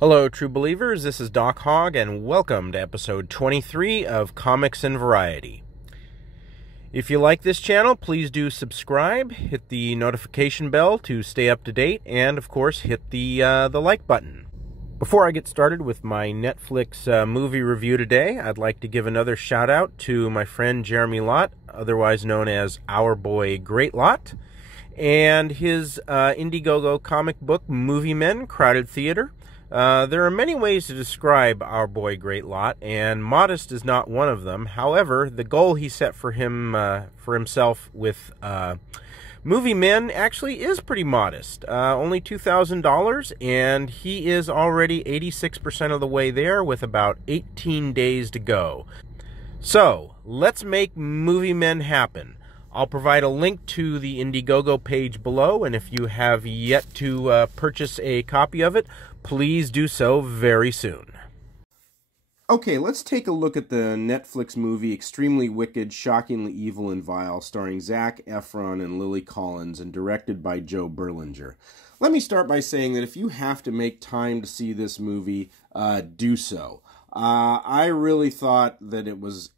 Hello, true believers. This is Doc Hogg, and welcome to episode 23 of Comics and Variety. If you like this channel, please do subscribe, hit the notification bell to stay up to date, and of course, hit the like button. Before I get started with my Netflix movie review today, I'd like to give another shout out to my friend Jeremy Lott, otherwise known as Our Boy Great Lott, and his Indiegogo comic book, Movie Men, Crowded Theater. There are many ways to describe Our Boy Great Lott, and modest is not one of them. However, the goal he set for himself with Movie Men actually is pretty modest. Only $2,000, and he is already 86% of the way there with about 18 days to go. So, let's make Movie Men happen. I'll provide a link to the Indiegogo page below, and if you have yet to purchase a copy of it, please do so very soon. Okay, let's take a look at the Netflix movie Extremely Wicked, Shockingly Evil and Vile, starring Zac Efron and Lily Collins, and directed by Joe Berlinger. Let me start by saying that if you have to make time to see this movie, do so. I really thought that it was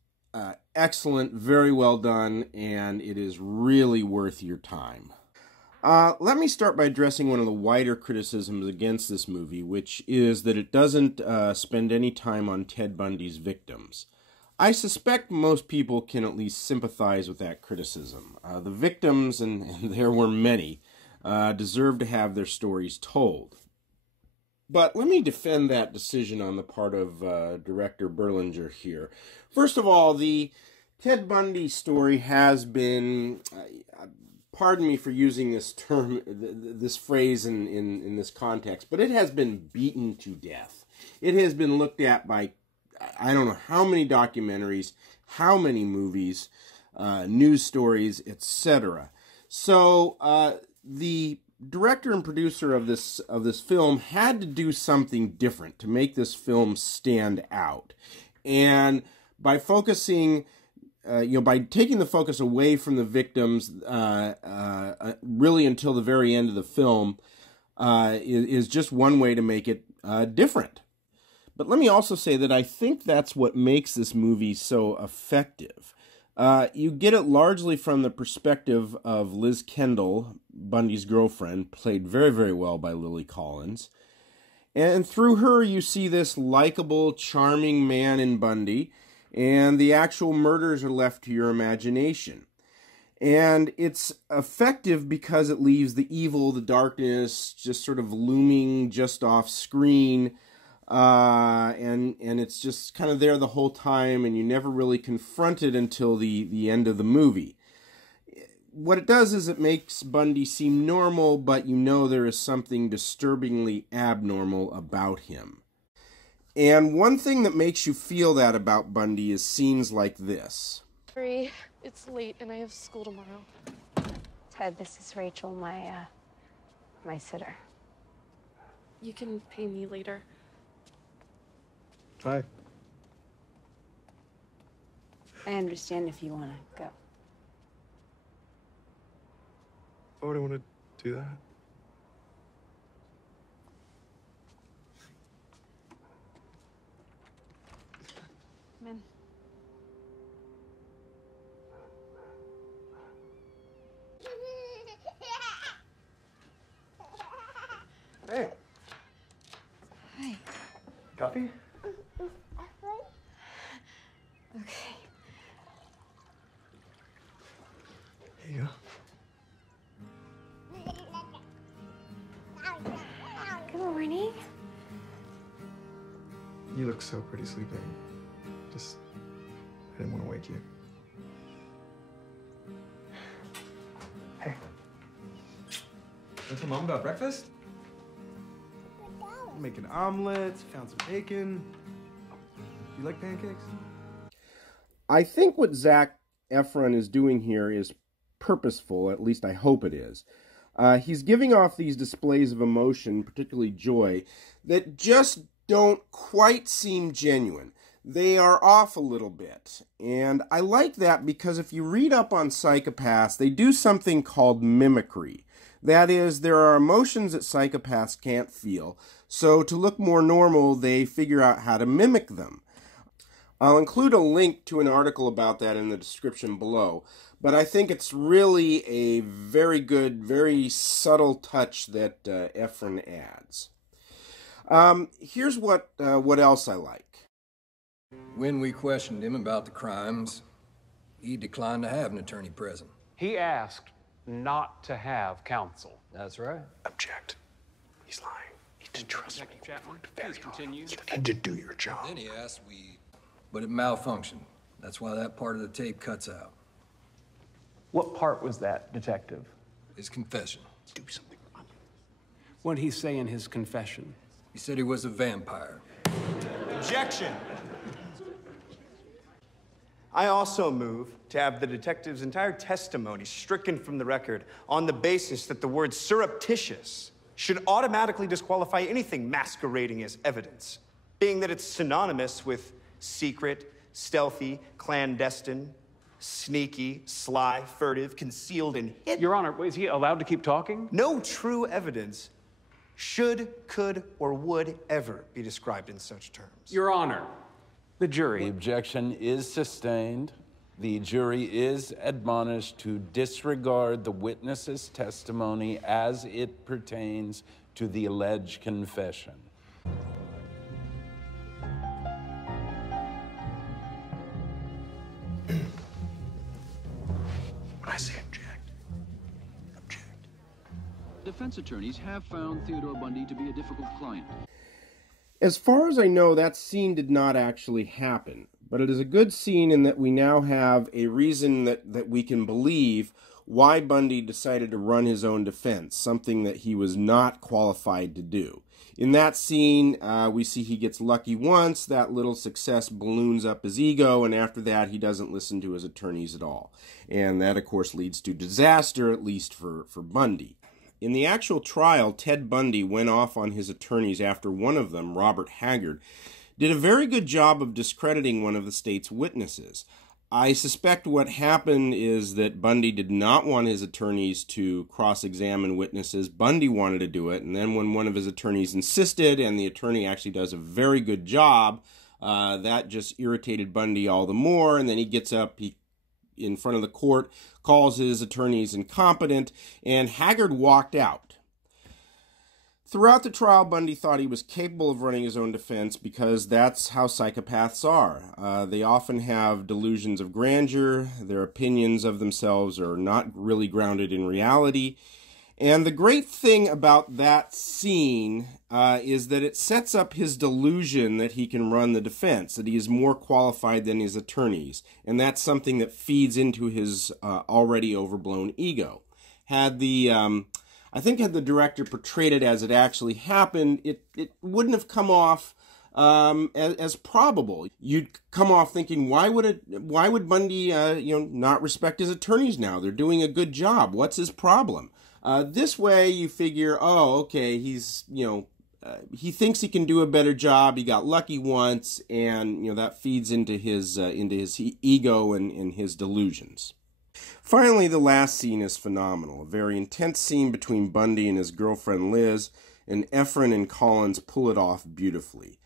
excellent, very well done, and it is really worth your time. Let me start by addressing one of the wider criticisms against this movie, which is that it doesn't spend any time on Ted Bundy's victims. I suspect most people can at least sympathize with that criticism. The victims, and there were many, deserve to have their stories told. But let me defend that decision on the part of director Berlinger here. First of all, the Ted Bundy story has been, pardon me for using this term, this phrase in this context, but it has been beaten to death. It has been looked at by, I don't know how many documentaries, how many movies, news stories, etc. So the director and producer of this film had to do something different to make this film stand out, and by focusing, by taking the focus away from the victims, really until the very end of the film, is just one way to make it different. But let me also say that I think that's what makes this movie so effective. You get it largely from the perspective of Liz Kendall, Bundy's girlfriend, played very, very well by Lily Collins. And through her, you see this likable, charming man in Bundy, and the actual murders are left to your imagination. And it's effective because it leaves the evil, the darkness, just sort of looming just off screen, and it's just kind of there the whole time, and you never really confront it until the end of the movie. What it does is it makes Bundy seem normal, but you know there is something disturbingly abnormal about him. And one thing that makes you feel that about Bundy is scenes like this. Sorry, it's late and I have school tomorrow. Ted, this is Rachel, my sitter. You can pay me later. Hi. I understand if you want to go. Why would I want to do that? Come in. Hey. Hi. Coffee? Okay. Here you go. Good morning. You look so pretty sleeping. Just, I didn't want to wake you. Hey. Want to tell Mom about breakfast? Making omelets, found some bacon. Do you like pancakes? I think what Zac Efron is doing here is purposeful, at least I hope it is. He's giving off these displays of emotion, particularly joy, that just don't quite seem genuine. They are off a little bit. And I like that because if you read up on psychopaths, they do something called mimicry. That is, there are emotions that psychopaths can't feel, So to look more normal, they figure out how to mimic them. I'll include a link to an article about that in the description below, but I think it's really a very good, very subtle touch that Efron adds. Here's what else I like. When we questioned him about the crimes, he declined to have an attorney present. He asked not to have counsel. That's right. Object. He's lying. You need to trust me. Chapman, please continue. You need to do your job. Then he asked, but it malfunctioned. That's why that part of the tape cuts out. What part was that, Detective? His confession. Do something. What did he say in his confession? He said he was a vampire. Objection! I also move to have the detective's entire testimony stricken from the record on the basis that the word surreptitious should automatically disqualify anything masquerading as evidence, being that it's synonymous with secret, stealthy, clandestine, sneaky, sly, furtive, concealed, and hidden. Your Honor, is he allowed to keep talking? No true evidence should, could, or would ever be described in such terms. Your Honor, the jury. The objection is sustained. The jury is admonished to disregard the witness's testimony as it pertains to the alleged confession. When I say object, object. Defense attorneys have found Theodore Bundy to be a difficult client. As far as I know, that scene did not actually happen, but it is a good scene in that we now have a reason that we can believe why Bundy decided to run his own defense, something that he was not qualified to do. In that scene, we see he gets lucky once, that little success balloons up his ego, and after that he doesn't listen to his attorneys at all. And that, of course, leads to disaster, at least for Bundy. In the actual trial, Ted Bundy went off on his attorneys after one of them, Robert Haggard, did a very good job of discrediting one of the state's witnesses. I suspect what happened is that Bundy did not want his attorneys to cross-examine witnesses. Bundy wanted to do it, and then when one of his attorneys insisted, and the attorney actually does a very good job, that just irritated Bundy all the more, and then he gets up, in front of the court, calls his attorneys incompetent, and Haggard walked out. Throughout the trial, Bundy thought he was capable of running his own defense because that's how psychopaths are. They often have delusions of grandeur. Their opinions of themselves are not really grounded in reality. And the great thing about that scene is that it sets up his delusion that he can run the defense, that he is more qualified than his attorneys. And that's something that feeds into his already overblown ego. Had the director portrayed it as it actually happened, it wouldn't have come off as probable. You'd come off thinking, why would Bundy not respect his attorneys now? They're doing a good job. What's his problem? This way you figure, oh, okay, he's, he thinks he can do a better job. He got lucky once, and, that feeds into his ego and his delusions. Finally, the last scene is phenomenal. A very intense scene between Bundy and his girlfriend Liz, and Efron and Collins pull it off beautifully.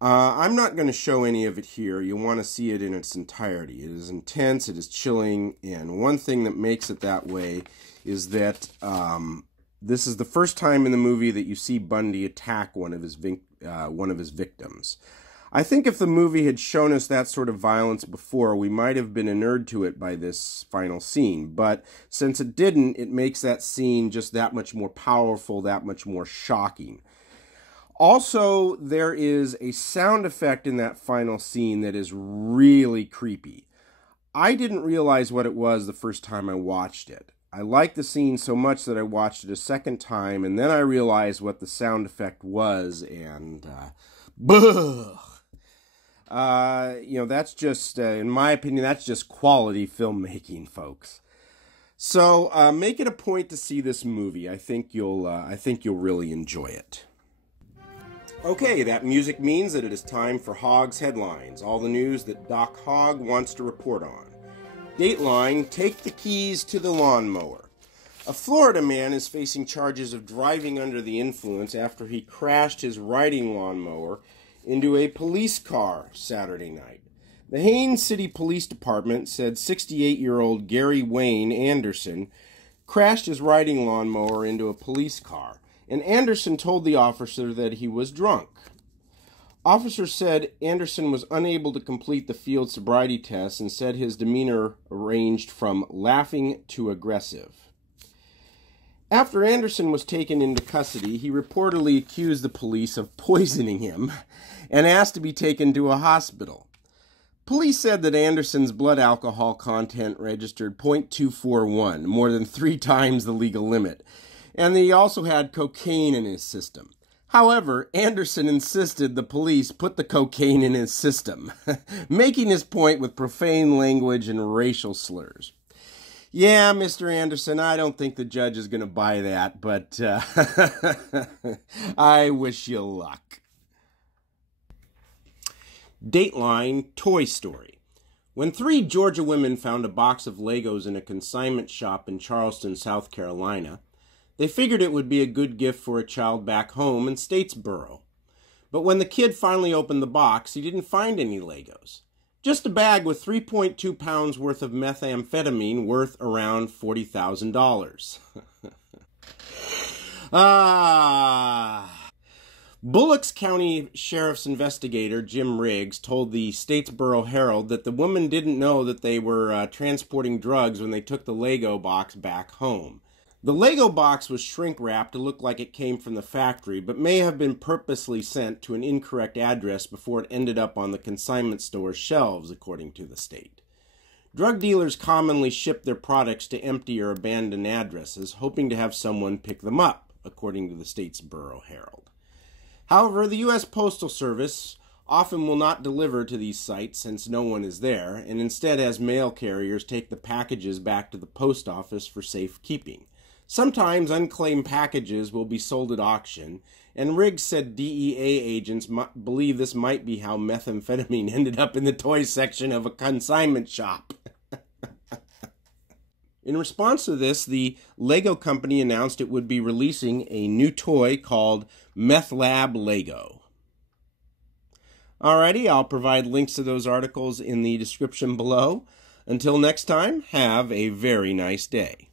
I'm not going to show any of it here. You'll want to see it in its entirety. It is intense, it is chilling, and one thing that makes it that way is that this is the first time in the movie that you see Bundy attack one of his victims. I think if the movie had shown us that sort of violence before, we might have been inured to it by this final scene. But since it didn't, it makes that scene just that much more powerful, that much more shocking. Also, there is a sound effect in that final scene that is really creepy. I didn't realize what it was the first time I watched it. I liked the scene so much that I watched it a second time, and then I realized what the sound effect was, and that's just, in my opinion, that's just quality filmmaking, folks. So make it a point to see this movie. I think you'll really enjoy it. Okay, that music means that it is time for Hogg's Headlines, all the news that Doc Hogg wants to report on. Dateline, take the keys to the lawnmower. A Florida man is facing charges of driving under the influence after he crashed his riding lawnmower into a police car Saturday night. The Haines City Police Department said 68-year-old Gary Wayne Anderson crashed his riding lawnmower into a police car, and Anderson told the officer that he was drunk. Officers said Anderson was unable to complete the field sobriety test and said his demeanor ranged from laughing to aggressive. After Anderson was taken into custody, he reportedly accused the police of poisoning him and asked to be taken to a hospital. Police said that Anderson's blood alcohol content registered .241, more than 3 times the legal limit, and that he also had cocaine in his system. However, Anderson insisted the police put the cocaine in his system, making his point with profane language and racial slurs. Yeah, Mr. Anderson, I don't think the judge is going to buy that, but I wish you luck. Dateline Toy Story. When 3 Georgia women found a box of Legos in a consignment shop in Charleston, South Carolina, they figured it would be a good gift for a child back home in Statesboro. But when the kid finally opened the box, he didn't find any Legos. Just a bag with 3.2 pounds worth of methamphetamine worth around $40,000. Bullocks County Sheriff's investigator Jim Riggs told the Statesboro Herald that the woman didn't know that they were transporting drugs when they took the Lego box back home. The Lego box was shrink-wrapped to look like it came from the factory, but may have been purposely sent to an incorrect address before it ended up on the consignment store's shelves, according to the state. Drug dealers commonly ship their products to empty or abandoned addresses, hoping to have someone pick them up, according to the Statesboro Herald. However, the U.S. Postal Service often will not deliver to these sites since no one is there, and instead has mail carriers take the packages back to the post office for safekeeping. Sometimes unclaimed packages will be sold at auction, and Riggs said DEA agents believe this might be how methamphetamine ended up in the toy section of a consignment shop. In response to this, the Lego company announced it would be releasing a new toy called Meth Lab Lego. Alrighty, I'll provide links to those articles in the description below. Until next time, have a very nice day.